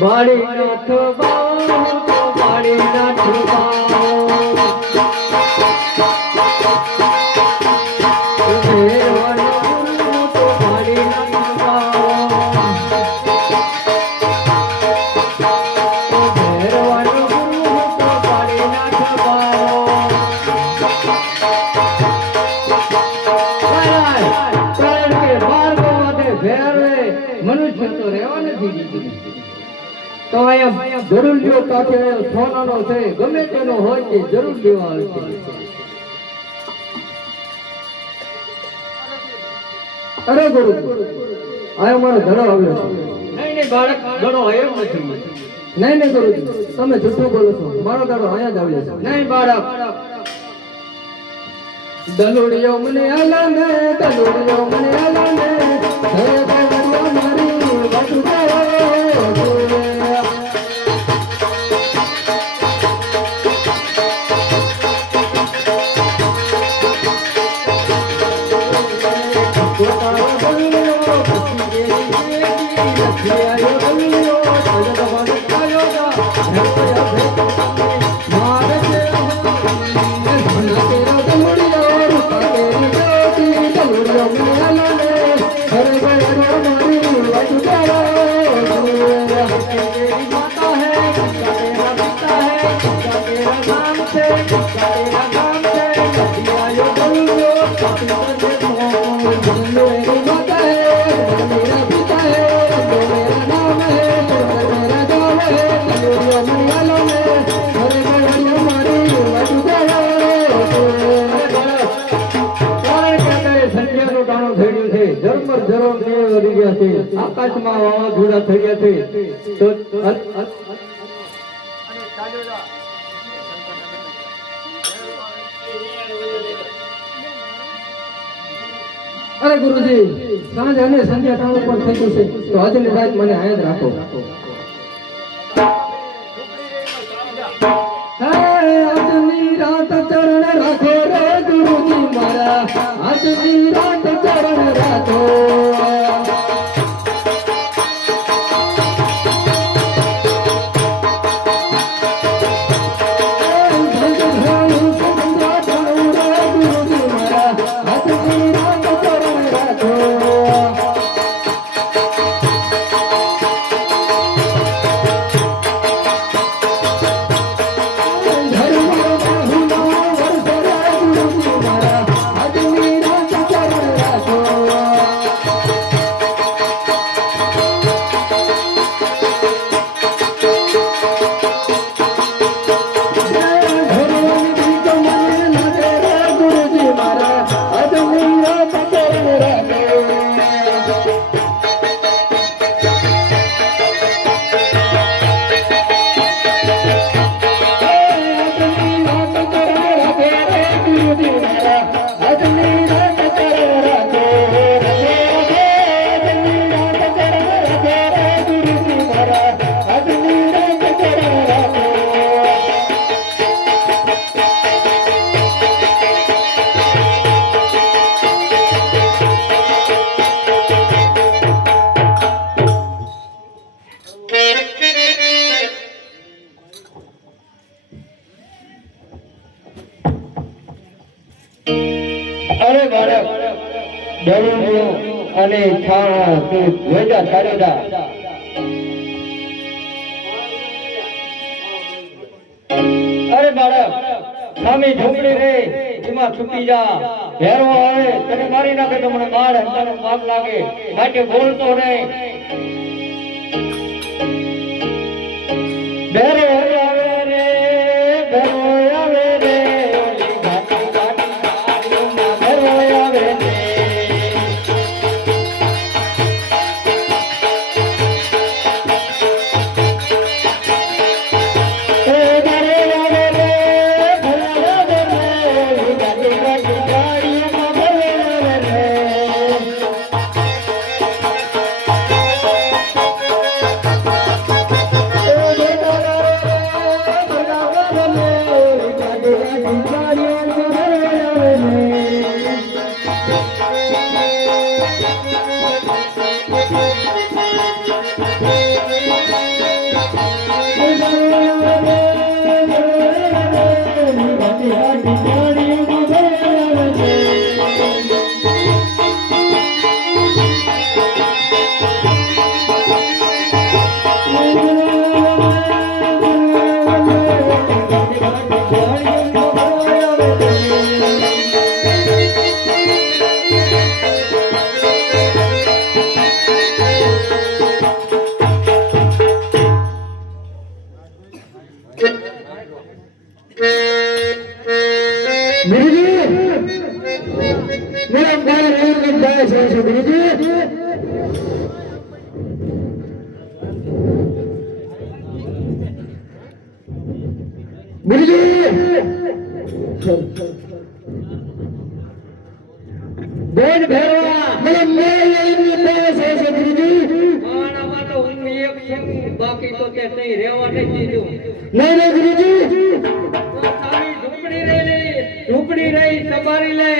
બાળી નાથ બાવો બાળી નાથ બાવો ભેરવાનો ગુરુ તો બાળી નાથ બાવો ભેરવાનો ગુરુ તો બાળી નાથ બાવો કારણ કે માર્ગોમાં ભેરવે મનુષ્ય તો રહેવા નથી દીધું તો અહીંયા જરૂર લ્યો કાકે સોનાનો છે ગમે તેનો હોય તે જરૂર લેવા આવશે અરે ગુરુ આ મારો ઘડો આવ્યો છે નહીં બાળક ઘડો આવ્યો નથી નહીં ગુરુ તમે જૂઠું બોલો છો મારો ઘડો અહીંયા જ આવ્યો છે નહીં બાળક દલોડિયો મને આલાને દલોડિયો મને આલાને આકાશમાં વાવાઝોડા થઈ ગયા છે તો અરે ગુરુજી સાંજ અને સંધ્યા ટાણું પણ થઈ ગયું છે તો આજની રાત મને આયા જ રાખો આજની રાત ચરણ રાખો રે ગુરુજી મારા આજની રાત ચરણ રાખો અરે બાળક ડરો અને છાણા તું વેજા તારેડા અરે બાળક સામે ઝૂંપડી રે એમાં છૂટી જા ભેરવો આવે તને મારી નાખે તો મને માર તને પાપ લાગે માટે બોલતો નહીં ભેરો આવે રે ભેરો આવે રે गुरुजी मेरा गाना रेल में जाए से गुरुजी गुरुजी बोल भैरवा मेरे रेल में जाए से गुरुजी મારા માટે હું એક છું બાકી તો તે નહીં રહેવા નહીં દીધું नहीं गुरुजी તો તારી ઝૂંપડી રહી સવારી લે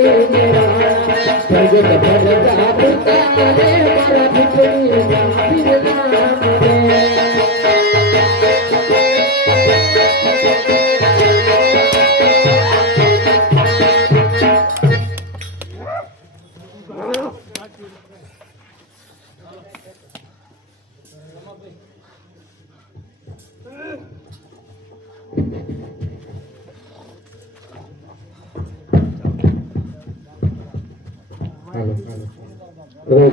કરી મેરા ભગત ભગત પુતારે મારા ભીતરી બિરલા રે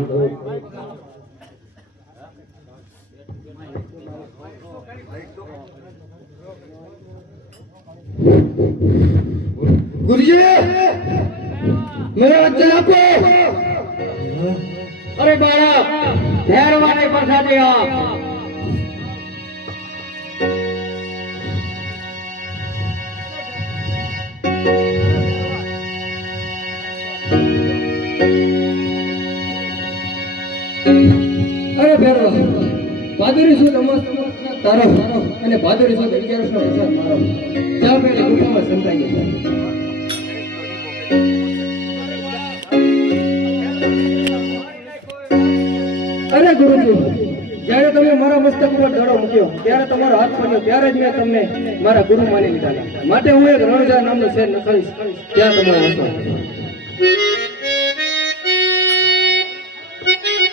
ગુરુજી મેરા વચન આપો અરે બાળક ભેરવાને પ્રસાદી આપ અરે ભેરવા ભાદરી સુદ અમસ્ત તારો અને ભાદરી સુદ 11 નો પ્રસાદ મારો જા પહેલે ગુફામાં સંતાઈ જાય અરે ગુરુજી જ્યારે તમે મારા મસ્તક પર દડો મૂક્યો ત્યારે તમારો હાથ પડ્યો ત્યારે જ મેં તમને મારા ગુરુ માની લીધા માટે હું એક રણજા નામનો શેર નખાવીશ ત્યાં તમારો હસો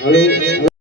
હાલો